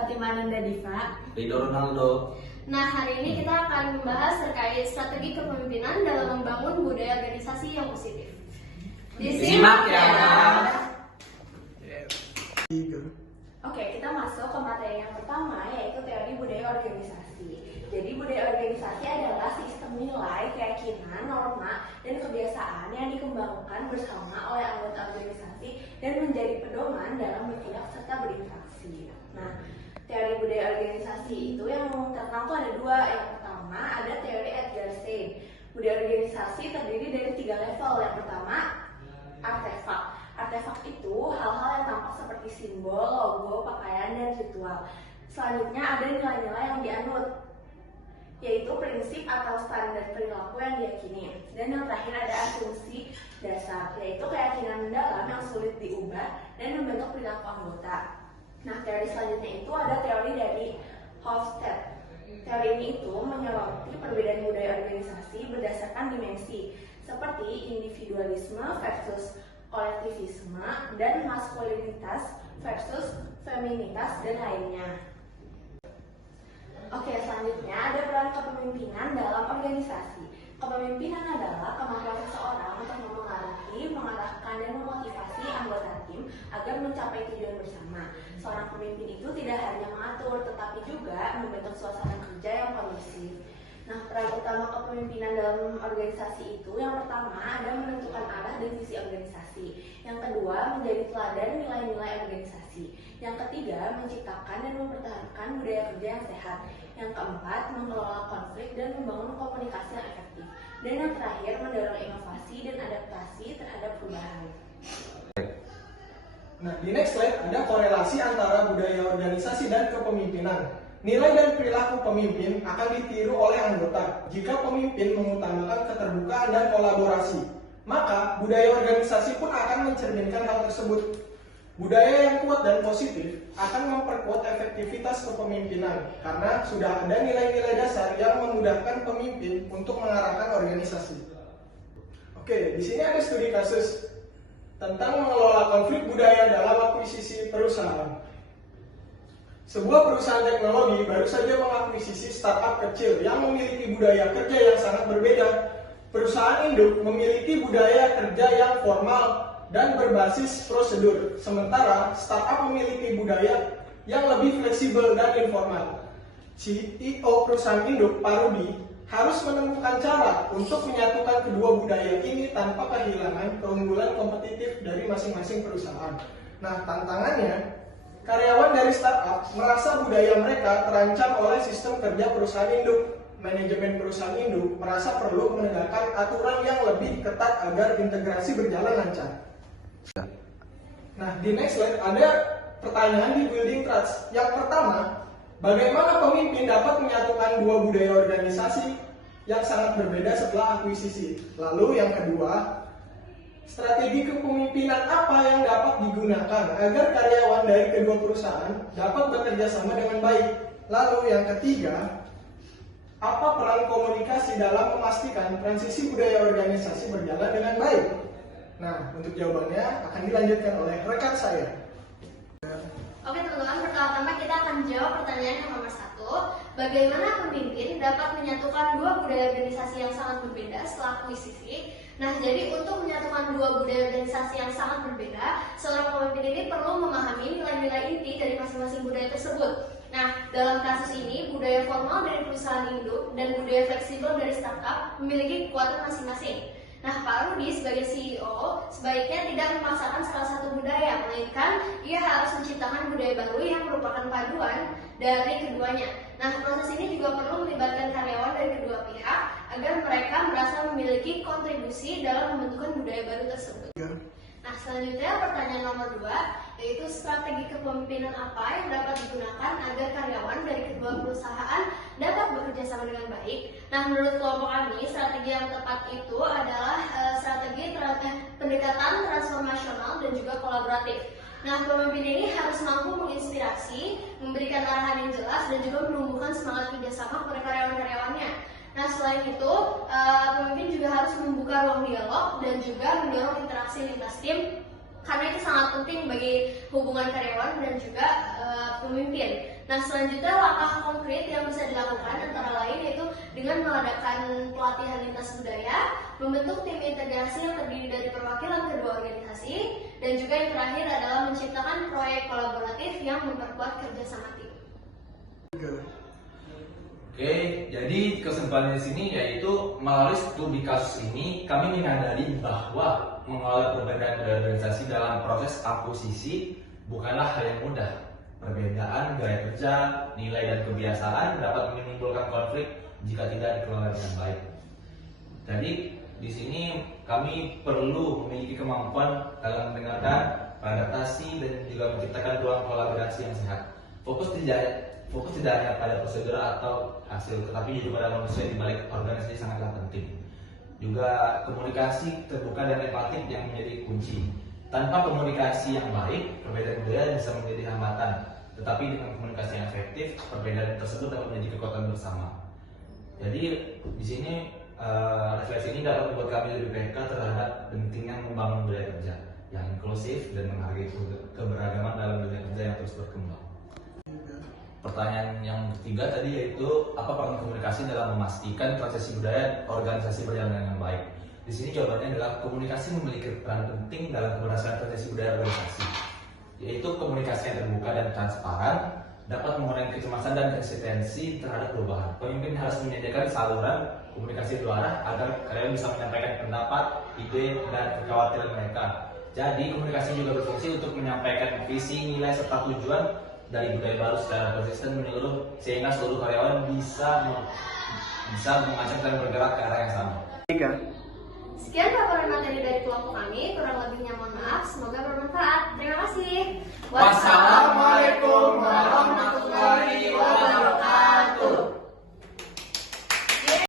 Fatima Nanda Diva. Rido Ronaldo. Nah, hari ini kita akan membahas terkait strategi kepemimpinan dalam membangun budaya organisasi yang positif. Disimak ya. Oke, kita masuk ke materi yang pertama, yaitu teori budaya organisasi. Jadi budaya organisasi adalah sistem nilai, keyakinan, norma, dan kebiasaan yang dikembangkan bersama oleh anggota organisasi dan menjadi pedoman dalam bertindak serta berinteraksi. Nah, teori budaya organisasi itu yang terkenal tuh ada dua. Yang pertama ada teori Edgar Schein. Budaya organisasi terdiri dari 3 level. Yang pertama artefak. Artefak itu hal-hal yang tampak seperti simbol, logo, pakaian, dan ritual. Selanjutnya ada nilai-nilai yang dianut, yaitu prinsip atau standar perilaku yang diyakini. Dan yang terakhir ada asumsi dasar, yaitu keyakinan mendalam yang sulit diubah dan membentuk perilaku anggota. Nah, teori selanjutnya itu ada teori dari Hofstede. Teori ini itu menyoroti perbedaan budaya organisasi berdasarkan dimensi, seperti individualisme versus kolektivisme, dan maskulinitas versus feminitas, dan lainnya. Oke, selanjutnya ada peran kepemimpinan dalam organisasi. Kepemimpinan adalah kemampuan seseorang untuk memengaruhi, mengarahkan, dan memotivasi anggota tim agar mencapai tujuan bersama. Seorang pemimpin itu tidak hanya mengatur, tetapi juga membentuk suasana kerja yang kondusif. Nah, peran utama kepemimpinan dalam organisasi itu yang pertama ada menentukan arah dan visi organisasi. Yang kedua, menjadi teladan nilai-nilai organisasi. Yang ketiga, menciptakan dan mempertahankan budaya kerja yang sehat. Yang keempat, mengelola konflik dan membangun komunikasi yang efektif. Dan yang terakhir, mendorong inovasi dan adaptasi terhadap perubahan. Nah, di next slide ada korelasi antara budaya organisasi dan kepemimpinan. Nilai dan perilaku pemimpin akan ditiru oleh anggota. Jika pemimpin mengutamakan keterbukaan dan kolaborasi, maka budaya organisasi pun akan mencerminkan hal tersebut. Budaya yang kuat dan positif akan memperkuat efektivitas kepemimpinan karena sudah ada nilai-nilai dasar yang memudahkan pemimpin untuk mengarahkan organisasi. Oke, di sini ada studi kasus tentang mengelola konflik budaya dalam akuisisi perusahaan. Sebuah perusahaan teknologi baru saja mengakuisisi startup kecil yang memiliki budaya kerja yang sangat berbeda. Perusahaan induk memiliki budaya kerja yang formal dan berbasis prosedur, sementara startup memiliki budaya yang lebih fleksibel dan informal. CEO perusahaan induk, Parudi, harus menemukan cara untuk menyatukan kedua budaya ini tanpa kehilangan keunggulan kompetitif dari masing-masing perusahaan. Nah, tantangannya, karyawan dari startup merasa budaya mereka terancam oleh sistem kerja perusahaan induk. Manajemen perusahaan induk merasa perlu menegakkan aturan yang lebih ketat agar integrasi berjalan lancar. Nah, di next slide ada pertanyaan di building trust. Yang pertama, bagaimana pemimpin dapat menyatukan dua budaya organisasi yang sangat berbeda setelah akuisisi? Lalu yang kedua, strategi kepemimpinan apa yang dapat digunakan agar karyawan dari kedua perusahaan dapat bekerja sama dengan baik? Lalu yang ketiga, apa peran komunikasi dalam memastikan transisi budaya organisasi berjalan dengan baik? Nah, untuk jawabannya akan dilanjutkan oleh rekan saya. Oke teman-teman, pertama-tama kita akan jawab pertanyaan yang nomor 1. Bagaimana pemimpin dapat menyatukan dua budaya organisasi yang sangat berbeda setelah akuisisi? Nah, jadi untuk menyatukan dua budaya organisasi yang sangat berbeda, seorang pemimpin ini perlu memahami nilai-nilai inti dari masing-masing budaya tersebut. Nah, dalam kasus ini, budaya formal dari perusahaan induk dan budaya fleksibel dari startup memiliki kekuatan masing-masing. Nah, Pak Rudi sebagai CEO sebaiknya tidak memaksakan salah satu budaya, melainkan ia harus menciptakan budaya baru yang merupakan paduan dari keduanya. Nah, proses ini juga perlu melibatkan karyawan dari kedua pihak agar mereka merasa memiliki kontribusi dalam membentukkan budaya baru tersebut. Nah, selanjutnya pertanyaan nomor 2, yaitu strategi kepemimpinan apa yang dapat digunakan agar karyawan dari kedua perusahaan dapat bekerja sama dengan baik. Nah, menurut kelompok kami, strategi yang tepat itu adalah strategi pendekatan transformasional dan juga kolaboratif. Nah, pemimpin ini harus mampu menginspirasi, memberikan arahan yang jelas, dan juga menumbuhkan semangat kerjasama kepada karyawan-karyawannya. Nah, selain itu, pemimpin juga harus membuka ruang dialog dan juga mendorong interaksi lintas tim, karena itu sangat penting bagi hubungan karyawan dan juga pemimpin. Nah, selanjutnya langkah konkret yang bisa dilakukan antara lain yaitu dengan mengadakan pelatihan lintas budaya, membentuk tim integrasi yang terdiri dari perwakilan kedua organisasi, dan juga yang terakhir adalah menciptakan proyek kolaboratif yang memperkuat kerjasama tim. Oke, jadi kesimpulannya di sini yaitu melalui studi kasus ini kami menyadari bahwa mengelola perbedaan organisasi dalam proses akuisisi bukanlah hal yang mudah. Perbedaan gaya kerja, nilai dan kebiasaan dapat menimbulkan konflik jika tidak dikelola dengan baik. Jadi di sini kami perlu memiliki kemampuan dalam mendengarkan, beradaptasi dan juga menciptakan ruang kolaborasi yang sehat. Fokus tidak hanya pada prosedur atau hasil, tetapi juga pada manusia di balik organisasi sangatlah penting. Juga komunikasi terbuka dan empatik yang menjadi kunci. Tanpa komunikasi yang baik, perbedaan budaya bisa menjadi hambatan. Tetapi dengan komunikasi yang efektif, perbedaan tersebut dapat menjadi kekuatan bersama. Jadi di sini refleksi ini dapat membuat kami lebih peka terhadap pentingnya membangun budaya kerja yang inklusif dan menghargai keberagaman dalam dunia kerja yang terus berkembang. Pertanyaan yang ketiga tadi yaitu apa peran komunikasi dalam memastikan transisi budaya organisasi berjalan dengan baik. Di sini jawabannya adalah komunikasi memiliki peran penting dalam keberhasilan transisi budaya organisasi, yaitu komunikasi yang terbuka dan transparan dapat mengurangi kecemasan dan resistensi terhadap perubahan. Pemimpin harus menyediakan saluran komunikasi dua arah agar karyawan bisa menyampaikan pendapat, ide, dan kekhawatiran mereka. Jadi komunikasi juga berfungsi untuk menyampaikan visi, nilai, serta tujuan dari budaya baru secara konsisten menyeluruh sehingga seluruh karyawan bisa mengajak dan bergerak ke arah yang sama. Sekian paparan materi dari kelompok kami, kurang lebihnya mohon maaf, semoga bermanfaat. Terima kasih. Wassalamualaikum warahmatullahi wabarakatuh.